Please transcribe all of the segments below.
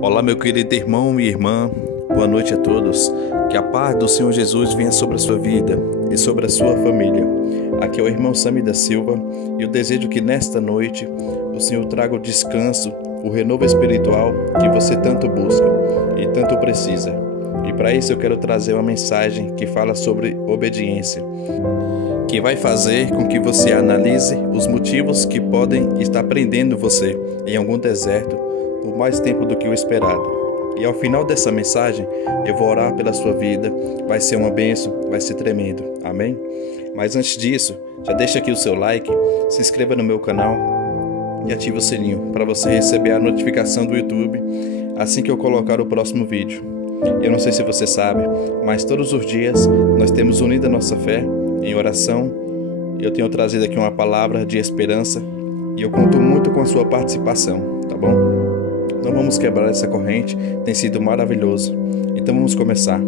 Olá, meu querido irmão e irmã, boa noite a todos. Que a paz do Senhor Jesus venha sobre a sua vida e sobre a sua família. Aqui é o irmão Sami da Silva e eu desejo que nesta noite o Senhor traga o descanso, o renovo espiritual que você tanto busca e tanto precisa. E para isso eu quero trazer uma mensagem que fala sobre obediência, que vai fazer com que você analise os motivos que podem estar prendendo você em algum deserto por mais tempo do que o esperado. E ao final dessa mensagem, eu vou orar pela sua vida, vai ser uma bênção, vai ser tremendo, amém? Mas antes disso, já deixa aqui o seu like, se inscreva no meu canal e ative o sininho para você receber a notificação do YouTube assim que eu colocar o próximo vídeo. Eu não sei se você sabe, mas todos os dias nós temos unido a nossa fé em oração. Eu tenho trazido aqui uma palavra de esperança e eu conto muito com a sua participação, tá bom? Não vamos quebrar essa corrente, tem sido maravilhoso. Então vamos começar.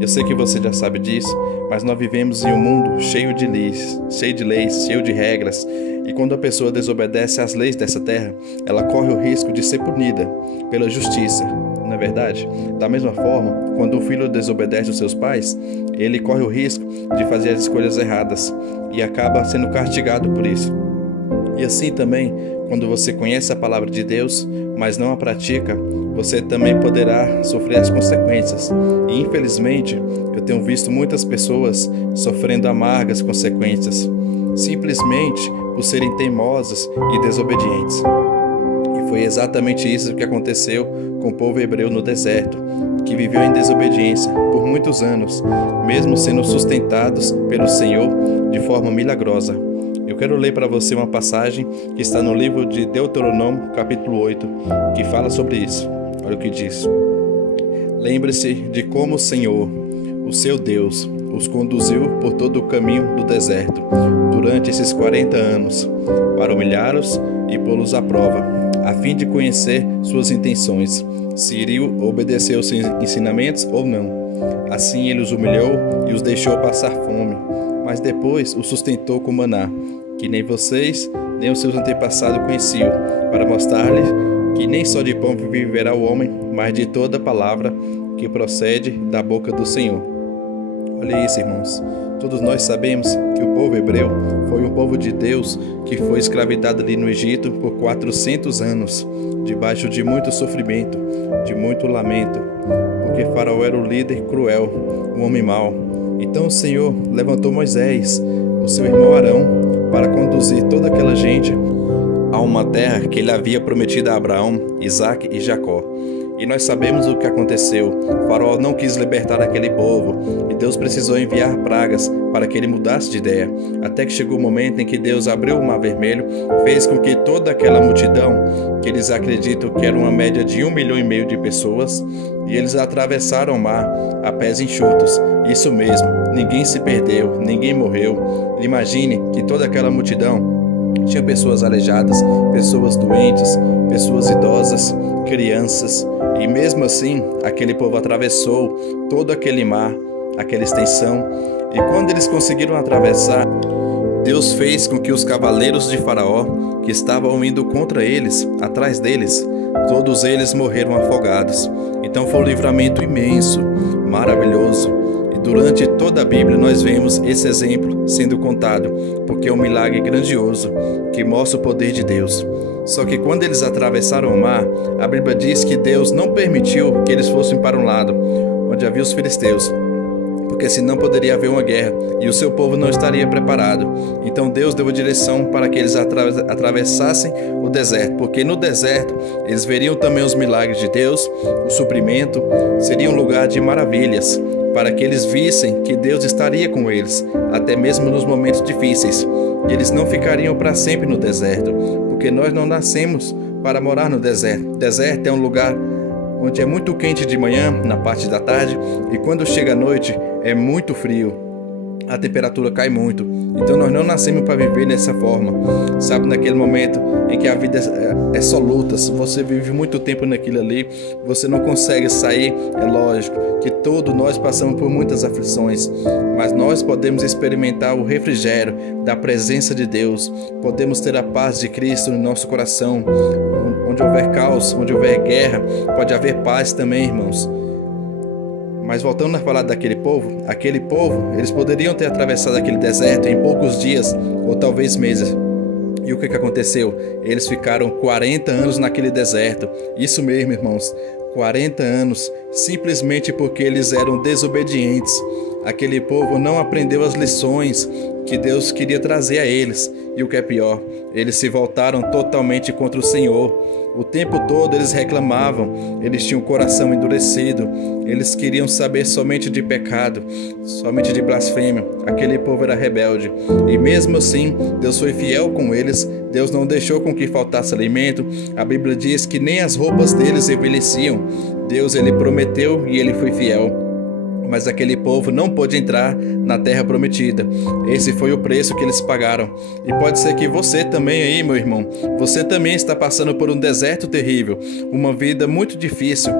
Eu sei que você já sabe disso, mas nós vivemos em um mundo cheio de leis, cheio de regras. E quando a pessoa desobedece às leis dessa terra, ela corre o risco de ser punida pela justiça, não é verdade? Da mesma forma, quando um filho desobedece aos seus pais, ele corre o risco de fazer as escolhas erradas e acaba sendo castigado por isso. E assim também, quando você conhece a palavra de Deus, mas não a pratica, você também poderá sofrer as consequências. E infelizmente, eu tenho visto muitas pessoas sofrendo amargas consequências, simplesmente por serem teimosas e desobedientes. E foi exatamente isso que aconteceu com o povo hebreu no deserto, que viveu em desobediência por muitos anos, mesmo sendo sustentados pelo Senhor de forma milagrosa. Eu quero ler para você uma passagem que está no livro de Deuteronômio, capítulo 8, que fala sobre isso. Olha o que diz. Lembre-se de como o Senhor, o seu Deus, os conduziu por todo o caminho do deserto durante esses 40 anos, para humilhá-los e pô-los à prova, a fim de conhecer suas intenções, se iriam obedecer aos seus ensinamentos ou não. Assim ele os humilhou e os deixou passar fome, mas depois os sustentou com maná, que nem vocês, nem os seus antepassados conheciam, para mostrar-lhes que nem só de pão viverá o homem, mas de toda palavra que procede da boca do Senhor. Olha isso, irmãos. Todos nós sabemos que o povo hebreu foi um povo de Deus que foi escravizado ali no Egito por 400 anos, debaixo de muito sofrimento, de muito lamento, porque Faraó era o líder cruel, um homem mau. Então o Senhor levantou Moisés, o seu irmão Arão, para conduzir toda aquela gente a uma terra que ele havia prometido a Abraão, Isaque e Jacó. E nós sabemos o que aconteceu. O Faraó não quis libertar aquele povo e Deus precisou enviar pragas para que ele mudasse de ideia. Até que chegou o momento em que Deus abriu o Mar Vermelho, fez com que toda aquela multidão, que eles acreditam que era uma média de 1,5 milhão de pessoas, e eles atravessaram o mar a pés enxutos. Isso mesmo, ninguém se perdeu, ninguém morreu. Imagine que toda aquela multidão tinha pessoas aleijadas, pessoas doentes, pessoas idosas, crianças. E mesmo assim, aquele povo atravessou todo aquele mar, aquela extensão. E quando eles conseguiram atravessar, Deus fez com que os cavaleiros de Faraó, que estavam indo contra eles, atrás deles, todos eles morreram afogados. Então foi um livramento imenso, maravilhoso. E durante toda a Bíblia nós vemos esse exemplo sendo contado, porque é um milagre grandioso que mostra o poder de Deus. Só que quando eles atravessaram o mar, a Bíblia diz que Deus não permitiu que eles fossem para um lado, onde havia os filisteus, porque senão poderia haver uma guerra e o seu povo não estaria preparado. Então Deus deu a direção para que eles atravessassem o deserto, porque no deserto eles veriam também os milagres de Deus, o suprimento, seria um lugar de maravilhas, para que eles vissem que Deus estaria com eles, até mesmo nos momentos difíceis. E eles não ficariam para sempre no deserto, porque nós não nascemos para morar no deserto. O deserto é um lugar onde é muito quente de manhã, na parte da tarde, e quando chega a noite é muito frio. A temperatura cai muito. Então nós não nascemos para viver dessa forma. Sabe, naquele momento em que a vida é só lutas, você vive muito tempo naquilo ali, você não consegue sair. É lógico que todos nós passamos por muitas aflições, mas nós podemos experimentar o refrigério da presença de Deus. Podemos ter a paz de Cristo no nosso coração, onde onde houver caos, onde houver guerra, pode haver paz também, irmãos. Mas voltando a falar daquele povo, eles poderiam ter atravessado aquele deserto em poucos dias ou talvez meses. E o que aconteceu? Eles ficaram 40 anos naquele deserto. Isso mesmo, irmãos, 40 anos, simplesmente porque eles eram desobedientes. Aquele povo não aprendeu as lições que Deus queria trazer a eles. E o que é pior, eles se voltaram totalmente contra o Senhor. O tempo todo eles reclamavam, eles tinham o coração endurecido, eles queriam saber somente de pecado, somente de blasfêmia. Aquele povo era rebelde. E mesmo assim, Deus foi fiel com eles, Deus não deixou com que faltasse alimento. A Bíblia diz que nem as roupas deles envelheciam. Deus, ele prometeu e ele foi fiel. Mas aquele povo não pôde entrar na terra prometida. Esse foi o preço que eles pagaram. E pode ser que você também aí, meu irmão, você também está passando por um deserto terrível, uma vida muito difícil,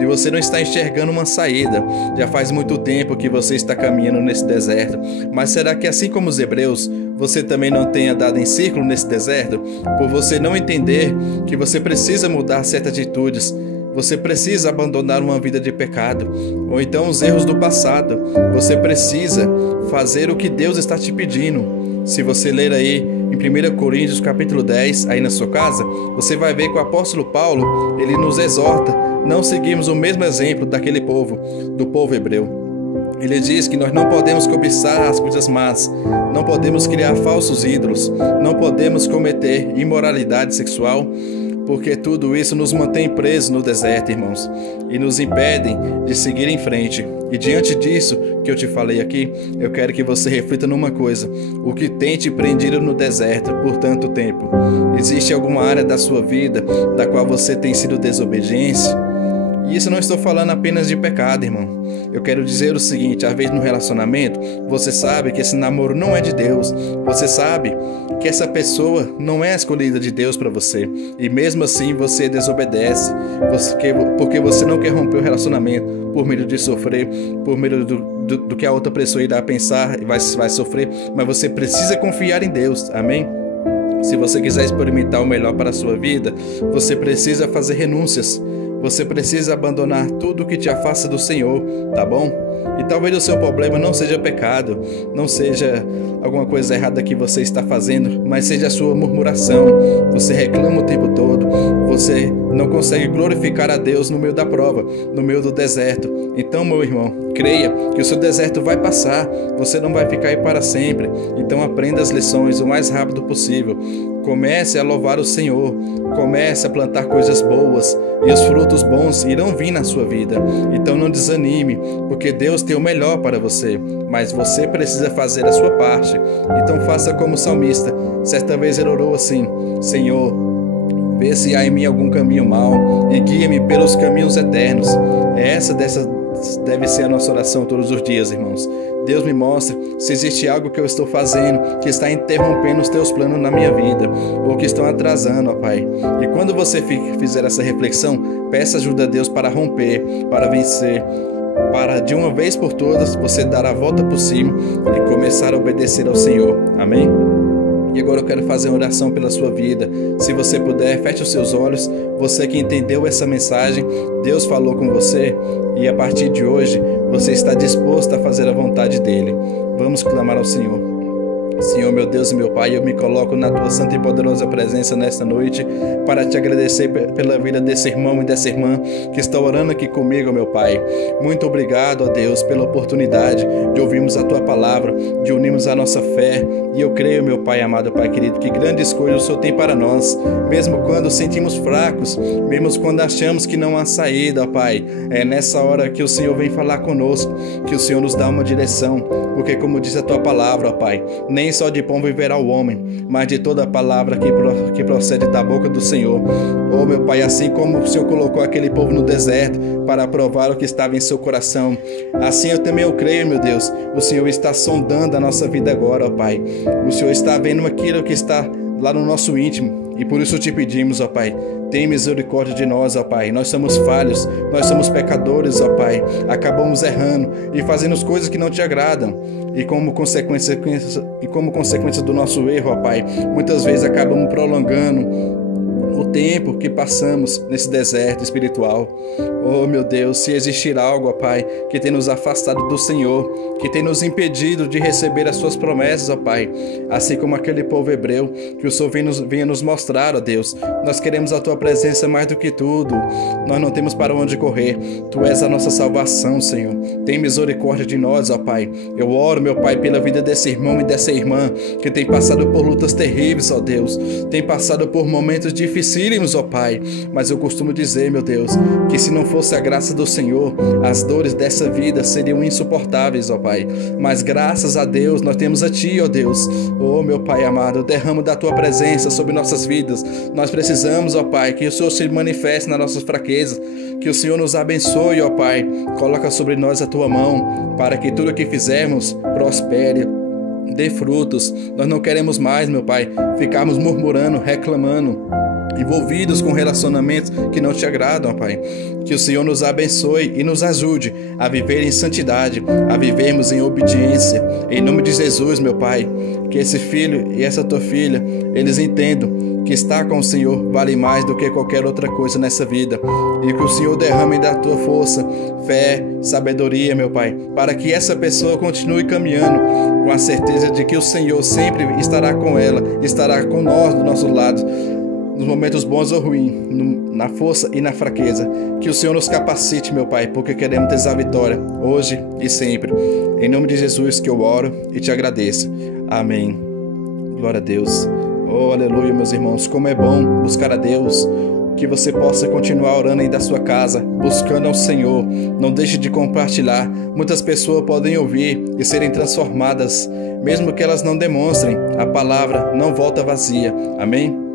e você não está enxergando uma saída. Já faz muito tempo que você está caminhando nesse deserto. Mas será que assim como os hebreus, você também não tem andado em círculo nesse deserto? Por você não entender que você precisa mudar certas atitudes, você precisa abandonar uma vida de pecado, ou então os erros do passado. Você precisa fazer o que Deus está te pedindo. Se você ler aí em 1 Coríntios capítulo 10, aí na sua casa, você vai ver que o apóstolo Paulo, ele nos exorta, não seguimos o mesmo exemplo daquele povo, do povo hebreu. Ele diz que nós não podemos cobiçar as coisas más, não podemos criar falsos ídolos, não podemos cometer imoralidade sexual, porque tudo isso nos mantém presos no deserto, irmãos, e nos impedem de seguir em frente. E diante disso que eu te falei aqui, eu quero que você reflita numa coisa: o que tem te prendido no deserto por tanto tempo? Existe alguma área da sua vida da qual você tem sido desobediente? E isso não estou falando apenas de pecado, irmão. Eu quero dizer o seguinte: às vezes no relacionamento, você sabe que esse namoro não é de Deus. Você sabe que essa pessoa não é a escolhida de Deus para você. E mesmo assim você desobedece, porque você não quer romper o relacionamento por medo de sofrer, por medo do que a outra pessoa irá pensar e vai sofrer. Mas você precisa confiar em Deus, amém? Se você quiser experimentar o melhor para a sua vida, você precisa fazer renúncias. Você precisa abandonar tudo que te afasta do Senhor, tá bom? E talvez o seu problema não seja pecado, não seja alguma coisa errada que você está fazendo, mas seja a sua murmuração. Você reclama o tempo todo, você não consegue glorificar a Deus no meio da prova, no meio do deserto. Então, meu irmão, creia que o seu deserto vai passar, você não vai ficar aí para sempre. Então aprenda as lições o mais rápido possível. Comece a louvar o Senhor, comece a plantar coisas boas e os frutos bons irão vir na sua vida. Então não desanime, porque Deus tem o melhor para você, mas você precisa fazer a sua parte. Então faça como o salmista. Certa vez ele orou assim: Senhor, vê se há em mim algum caminho mau e guia-me pelos caminhos eternos. Deve ser a nossa oração todos os dias, irmãos. Deus, me mostra se existe algo que eu estou fazendo que está interrompendo os teus planos na minha vida, ou que estão atrasando, ó Pai. E quando você fizer essa reflexão, peça ajuda a Deus para romper, para vencer, para de uma vez por todas você dar a volta por cima e começar a obedecer ao Senhor. Amém? E agora eu quero fazer uma oração pela sua vida. Se você puder, feche os seus olhos. Você que entendeu essa mensagem, Deus falou com você, e a partir de hoje você está disposto a fazer a vontade dEle. Vamos clamar ao Senhor. Senhor, meu Deus e meu Pai, eu me coloco na Tua santa e poderosa presença nesta noite para Te agradecer pela vida desse irmão e dessa irmã que está orando aqui comigo, meu Pai. Muito obrigado, ó Deus, pela oportunidade de ouvirmos a Tua palavra, de unirmos a nossa fé. E eu creio, meu Pai amado, Pai querido, que grandes coisas o Senhor tem para nós, mesmo quando sentimos fracos, mesmo quando achamos que não há saída, ó Pai. É nessa hora que o Senhor vem falar conosco, que o Senhor nos dá uma direção, porque como diz a Tua palavra, ó Pai, nem só de pão viverá o homem, mas de toda a palavra que procede da boca do Senhor. Oh, meu Pai, assim como o Senhor colocou aquele povo no deserto para provar o que estava em seu coração, assim eu creio, meu Deus, o Senhor está sondando a nossa vida agora, ó Pai. O Senhor está vendo aquilo que está lá no nosso íntimo, e por isso te pedimos, ó Pai, tem misericórdia de nós, ó Pai. Nós somos falhos, nós somos pecadores, ó Pai. Acabamos errando e fazendo as coisas que não te agradam. E como consequência do nosso erro, ó Pai, muitas vezes acabamos prolongando o tempo que passamos nesse deserto espiritual. Oh, meu Deus, se existir algo, ó Pai, que tem nos afastado do Senhor, que tem nos impedido de receber as suas promessas, ó Pai, assim como aquele povo hebreu, que o Senhor venha nos mostrar, ó Deus. Nós queremos a Tua presença mais do que tudo. Nós não temos para onde correr. Tu és a nossa salvação, Senhor. Tem misericórdia de nós, ó Pai. Eu oro, meu Pai, pela vida desse irmão e dessa irmã que tem passado por lutas terríveis, ó Deus. Tem passado por momentos dificílimos, ó Pai. Mas eu costumo dizer, meu Deus, que se não fosse a graça do Senhor, as dores dessa vida seriam insuportáveis, ó Pai. Mas graças a Deus, nós temos a Ti, ó Deus. Oh, meu Pai amado, derrama da Tua presença sobre nossas vidas. Nós precisamos, ó Pai, que o Senhor se manifeste nas nossas fraquezas, que o Senhor nos abençoe, ó Pai. Coloca sobre nós a Tua mão, para que tudo o que fizermos prospere, dê frutos. Nós não queremos mais, meu Pai, ficarmos murmurando, reclamando, envolvidos com relacionamentos que não Te agradam, ó Pai. Que o Senhor nos abençoe e nos ajude a viver em santidade, a vivermos em obediência. Em nome de Jesus, meu Pai, que esse filho e essa Tua filha, eles entendam que estar com o Senhor vale mais do que qualquer outra coisa nessa vida. E que o Senhor derrame da Tua força, fé, sabedoria, meu Pai, para que essa pessoa continue caminhando com a certeza de que o Senhor sempre estará com ela, estará com nós do nosso lado, nos momentos bons ou ruins, na força e na fraqueza. Que o Senhor nos capacite, meu Pai, porque queremos ter a vitória, hoje e sempre. Em nome de Jesus que eu oro e Te agradeço. Amém. Glória a Deus. Oh, aleluia, meus irmãos. Como é bom buscar a Deus. Que você possa continuar orando aí da sua casa, buscando ao Senhor. Não deixe de compartilhar. Muitas pessoas podem ouvir e serem transformadas, mesmo que elas não demonstrem. A palavra não volta vazia. Amém?